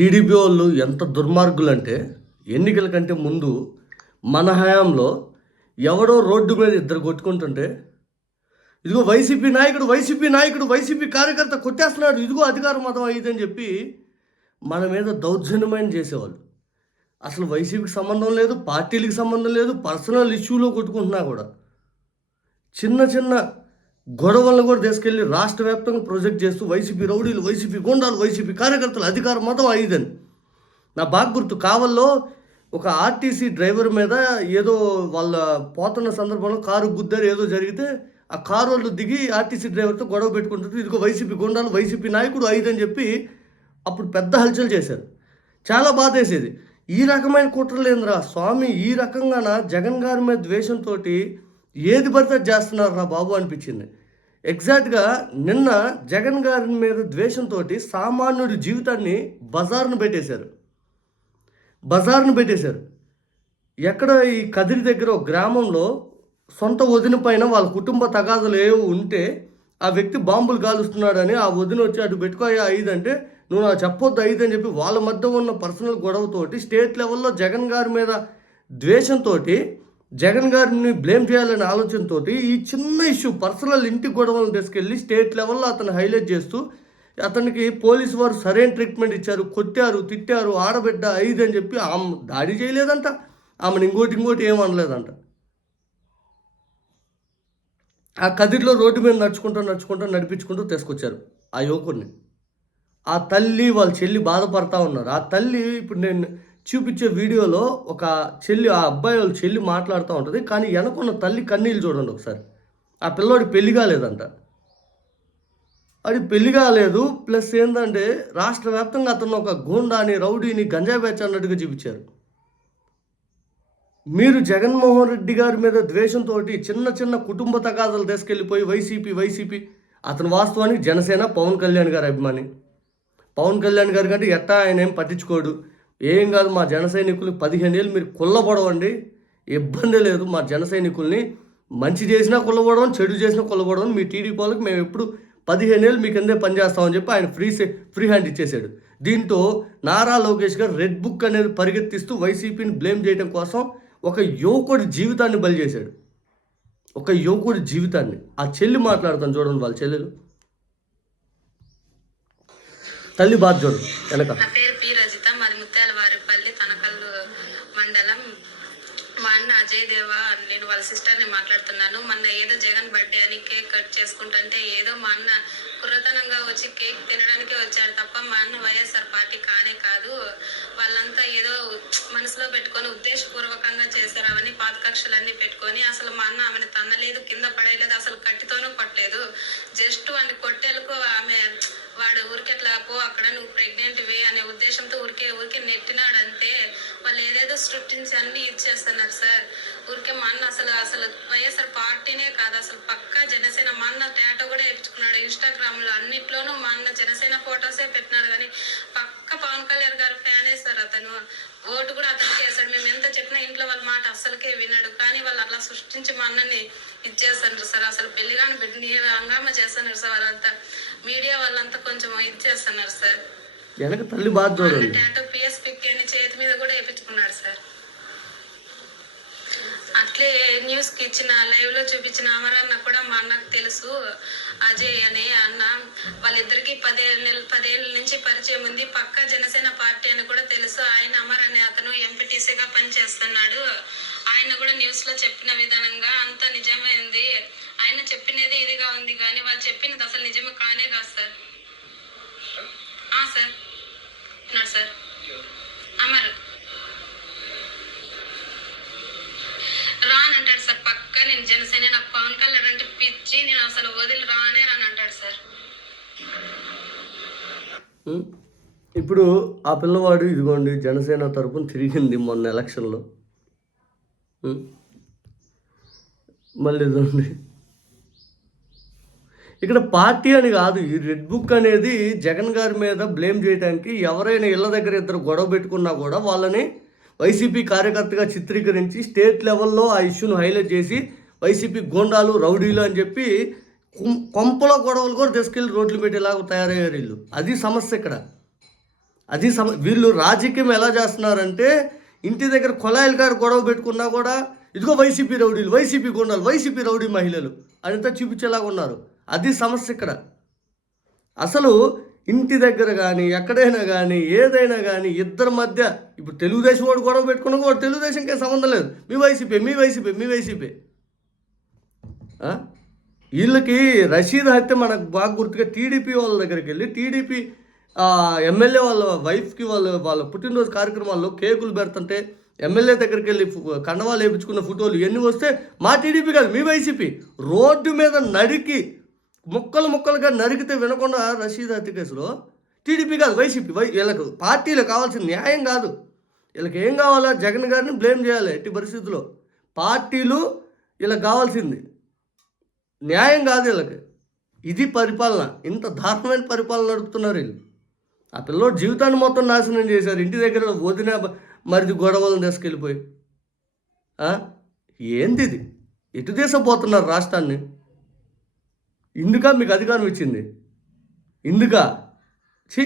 TDP వాళ్ళు ఎంత దుర్మార్గులు అంటే ఎన్నికల కంటే ముందు మన హయాంలో ఎవడో రోడ్డు మీద ఇద్దరు కొట్టుకుంటుంటే ఇదిగో వైసీపీ కార్యకర్త కొట్టేస్తున్నాడు, ఇదిగో అధికార మతం అయ్యిందని చెప్పి మన మీద దౌర్జన్యమైన చేసేవాళ్ళు. అసలు వైసీపీకి సంబంధం లేదు, పార్టీలకు సంబంధం లేదు, పర్సనల్ ఇష్యూలో కొట్టుకుంటున్నా కూడా చిన్న చిన్న గొడవలను కూడా తీసుకెళ్ళి రాష్ట్ర వ్యాప్తంగా ప్రొజెక్ట్ చేస్తూ వైసీపీ రౌడీలు, వైసీపీ గుండాలు, వైసీపీ కార్యకర్తలు అధికార మతం అయ్యిందని. నా బాగా గుర్తు, కావల్లో ఒక ఆర్టీసీ డ్రైవర్ మీద ఏదో వాళ్ళ పోతున్న సందర్భంలో కారు గుద్దారు, ఏదో జరిగితే ఆ కారు వాళ్ళు దిగి ఆర్టీసీ డ్రైవర్తో గొడవ పెట్టుకుంటారు, ఇదిగో వైసీపీ గుండాలు, వైసీపీ నాయకుడు అయ్యిందని చెప్పి అప్పుడు పెద్ద హల్చల్ చేశారు. చాలా బాధ వేసేది. ఈ రకమైన కుట్రలేంద్రా స్వామి, ఈ రకంగాన జగన్ గారి మీద ద్వేషంతో ఏది పడితే చేస్తున్నారు రా బాబు అనిపించింది. ఎగ్జాక్ట్గా నిన్న జగన్ గారి మీద ద్వేషంతో సామాన్యుడి జీవితాన్ని బజార్ను పెట్టేశారు. ఎక్కడ ఈ కదిరి దగ్గర ఒక గ్రామంలో సొంత వదిన పైన వాళ్ళ కుటుంబ తగాదులు ఏవో ఉంటే ఆ వ్యక్తి బాంబులు కాలుస్తున్నాడని ఆ వదిన వచ్చి అటు పెట్టుకో ఐదంటే నువ్వు నాకు చెప్పొద్దు ఐదని చెప్పి వాళ్ళ మధ్య ఉన్న పర్సనల్ గొడవతోటి స్టేట్ లెవెల్లో జగన్ గారి మీద ద్వేషంతో జగన్ గారిని బ్లేమ్ చేయాలనే ఆలోచనతో ఈ చిన్న ఇష్యూ పర్సనల్ ఇంటి గొడవలను తీసుకెళ్ళి స్టేట్ లెవెల్లో అతను హైలైట్ చేస్తూ అతనికి పోలీసు వారు సరైన ట్రీట్మెంట్ ఇచ్చారు, కొట్టారు, తిట్టారు, ఆడబిడ్డ అని చెప్పి ఆమె దాడి చేయలేదంట, ఆమెను ఇంకోటి ఏమనలేదంట. ఆ కదిరిలో రోడ్డు మీద నడిపించుకుంటూ తీసుకొచ్చారు ఆ యువకుడిని. ఆ తల్లి వాళ్ళ చెల్లి బాధపడతా ఉన్నారు. ఆ తల్లి ఇప్పుడు నేను చూపించే వీడియోలో ఒక చెల్లి, ఆ అబ్బాయి వాళ్ళ చెల్లి మాట్లాడుతూ ఉంటుంది, కానీ వెనకున్న తల్లి కన్నీళ్ళు చూడండి ఒకసారి. ఆ పిల్లోడి పెళ్లి కాలేదంట, అది పెళ్లి కాలేదు. ప్లస్ ఏంటంటే రాష్ట్ర వ్యాప్తంగా అతను ఒక గూండాని, రౌడీని, గంజాయి బ్యాచ్ అన్నట్టుగా చూపించారు. మీరు జగన్మోహన్ రెడ్డి గారి మీద ద్వేషంతో చిన్న చిన్న కుటుంబ తగాదాలు తీసుకెళ్ళిపోయి వైసీపీ అతను వాస్తవానికి జనసేన పవన్ కళ్యాణ్ గారి అభిమాని. పవన్ కళ్యాణ్ గారి కంటే ఎట్టా ఆయన ఏం పట్టించుకోడు, ఏం కాదు మా జన సైనికులు 15 ఏళ్ళు మీరు కుళ్ళబడవండి, ఇబ్బంది లేదు. మా జన సైనికుల్ని మంచి చేసినా కుళ్ళబడవం, చెడు చేసినా కుళ్ళబడవం, మీ టీడీపీ వాళ్ళకి మేము ఎప్పుడు 15 ఏళ్ళు మీ కిందే పనిచేస్తామని చెప్పి ఆయన ఫ్రీ హ్యాండ్ ఇచ్చేసాడు. దీంతో నారా లోకేష్ గారు రెడ్ బుక్ అనేది పరిగెత్తిస్తూ వైసీపీని బ్లేమ్ చేయడం కోసం ఒక యువకుడి జీవితాన్ని బలి చేశాడు. ఒక యువకుడి జీవితాన్ని. ఆ చెల్లి మాట్లాడుతాను చూడండి, వాళ్ళ చెల్లెలు తల్లి బాధ చూడండి వెనక. నా పేరు పి రజిత, మాది ముత్యాలవారిపల్లి తనకల్లు మండలం. మా అన్న అజయ్ దేవ, నేను వాళ్ళ సిస్టర్ని మాట్లాడుతున్నాను. మొన్న ఏదో జగన్ బర్త్డే అని కేక్ కట్ చేసుకుంటుంటే ఏదో మా అన్న కుర్రతనంగా వచ్చి కేక్ తినడానికే వచ్చాడు తప్ప మా అన్న వైఎస్ఆర్ పార్టీ కానే కాదు. వాళ్ళంతా ఏదో మనసులో పెట్టుకొని ఉద్దేశపూర్వకంగా చేశారు. అవన్నీ పాత కక్షలన్నీ పెట్టుకొని అసలు మా అన్న ఆమెను తన్నలేదు, కింద పడేయలేదు, అసలు కట్టితోనూ కొట్టలేదు. జస్ట్ వాడిని కొట్టేలకు ఆమె వాడు ఊరికెట్లా పో అక్కడ నువ్వు ప్రెగ్నెంట్ వే అనే ఉద్దేశంతో ఊరికే నెట్టినాడు అంతే. వాళ్ళు ఏదేదో సృష్టించి అన్ని ఇచ్చేస్తున్నారు సార్. ఊరికే మా అన్న అసలు వైఎస్ఆర్ పార్టీనే కాదు, అసలు పక్కా జనసేన. మా అన్న టాటో కూడా వేయించుకున్నాడు ఇన్స్టాగ్రామ్ లో, అన్నిట్లోనూ మా అన్న జనసేన ఫొటోసే పెట్టినాడు. కానీ పక్క పవన్ కళ్యాణ్ గారు ఫ్యానే సార్ అతను. ఓటు కూడా అతనికి వేసాడు. మేము ఎంత చెప్పినా ఇంట్లో వాళ్ళ మాట అస్సలకే విన్నాడు. కానీ వాళ్ళు అట్లా సృష్టించి మా అన్నని ఇచ్చేస్తున్నారు సార్. అసలు పెళ్లి కాని బిడ్డని హంగామా చేస్తున్నారు సార్. వాళ్ళంతా మీడియా వాళ్ళంతా కొంచెం ఇచ్చేస్తున్నారు సార్. టాటో PS50 అని చేతి మీద కూడా వేయించుకున్నాడు సార్. అట్లే న్యూస్ కి ఇచ్చిన లైవ్ లో చూపించిన అమరన్న కూడా మా అన్నకు తెలుసు, అజయ్ అనే అన్న. వాళ్ళిద్దరికి 10 ఏళ్ళ నుంచి పరిచయం ఉంది. పక్కా జనసేన పార్టీ అని కూడా తెలుసు. ఆయన అమర్ అనే అతను ఎంపీటీసీగా పనిచేస్తున్నాడు. ఆయన కూడా న్యూస్ లో చెప్పిన విధానంగా అంతా నిజమే ఉంది. ఆయన చెప్పినది ఇదిగా ఉంది, కానీ వాళ్ళు చెప్పినది అసలు నిజమే కానే కాదు సార్. సార్ ఉన్నాడు సార్ అమర్ రానంటాడు సార్. పక్కా నేను జనసేన, నాకు పవన్ కళ్యాణ్ అంటే పిచ్చి, నేను అసలు వదిలి రానే రానంటాడు సార్. ఇప్పుడు ఆ పిల్లవాడు ఇదిగోండి జనసేన తరపున తిరిగింది మొన్న ఎలక్షన్లో. మళ్ళీ ఇదండి ఇక్కడ పార్టీ అని కాదు, ఈ రెడ్ బుక్ అనేది జగన్ గారి మీద బ్లేమ్ చేయడానికి ఎవరైనా ఇళ్ళ దగ్గర ఇద్దరు గొడవ పెట్టుకున్నా కూడా వాళ్ళని వైసీపీ కార్యకర్తగా చిత్రీకరించి స్టేట్ లెవెల్లో ఆ ఇష్యూను హైలైట్ చేసి వైసీపీ గోండాలు, రౌడీలు అని చెప్పి కొంపల గొడవలు కూడా తీసుకెళ్ళి రోడ్లు పెట్టేలాగా తయారయ్యారు వీళ్ళు. అది సమస్య ఇక్కడ. అది వీళ్ళు రాజకీయం ఎలా చేస్తున్నారంటే ఇంటి దగ్గర కొలాయిల కాడ గొడవ పెట్టుకున్నా కూడా ఇదిగో వైసీపీ రౌడీలు, వైసీపీ గుండాలు, వైసీపీ రౌడీ మహిళలు అనితో చూపించేలాగా ఉన్నారు. అది సమస్య ఇక్కడ. అసలు ఇంటి దగ్గర కానీ ఎక్కడైనా కానీ ఏదైనా కానీ ఇద్దరి మధ్య ఇప్పుడు తెలుగుదేశం వాడు గొడవ పెట్టుకున్నా కూడా తెలుగుదేశంకే సంబంధం లేదు, మీ వైసీపీ మీ వైసీపీ మీ వైసీపీ. వీళ్ళకి రషీద్ హత్య మనకు బాగా గుర్తుగా టీడీపీ వాళ్ళ దగ్గరికి వెళ్ళి టీడీపీ ఎమ్మెల్యే వాళ్ళ వైఫ్కి వాళ్ళ పుట్టినరోజు కార్యక్రమాల్లో కేకులు పెడుతుంటే ఎమ్మెల్యే దగ్గరికి వెళ్ళి కండవాలు వేయించుకున్న ఫోటోలు ఇవన్నీ వస్తే మా టీడీపీ కాదు మీ వైసీపీ. రోడ్డు మీద నరికి ముక్కలుగా నరికితే వినకుండా రషీద్ హత్య కేసులో టీడీపీ కాదు వైసీపీ. వీళ్ళకి పార్టీలు కావాల్సిన న్యాయం కాదు, వీళ్ళకి ఏం కావాలా జగన్ గారిని బ్లేమ్ చేయాలి ఎట్టి పరిస్థితుల్లో. పార్టీలు వీళ్ళకి కావాల్సింది న్యాయం కాదు వీళ్ళకి. ఇది పరిపాలన, ఇంత దారుణమైన పరిపాలన నడుపుతున్నారు వీళ్ళు. ఆ పిల్లోడు జీవితాన్ని మొత్తం నాశనం చేశారు, ఇంటి దగ్గర వదిన మరిది గొడవలను తీసుకెళ్ళిపోయి. ఏంది ఇది? ఎటు తీసుకుపోతున్నారు రాష్ట్రాన్ని? ఇందుక మీకు అధికారం ఇచ్చింది? ఇందుక ఛీ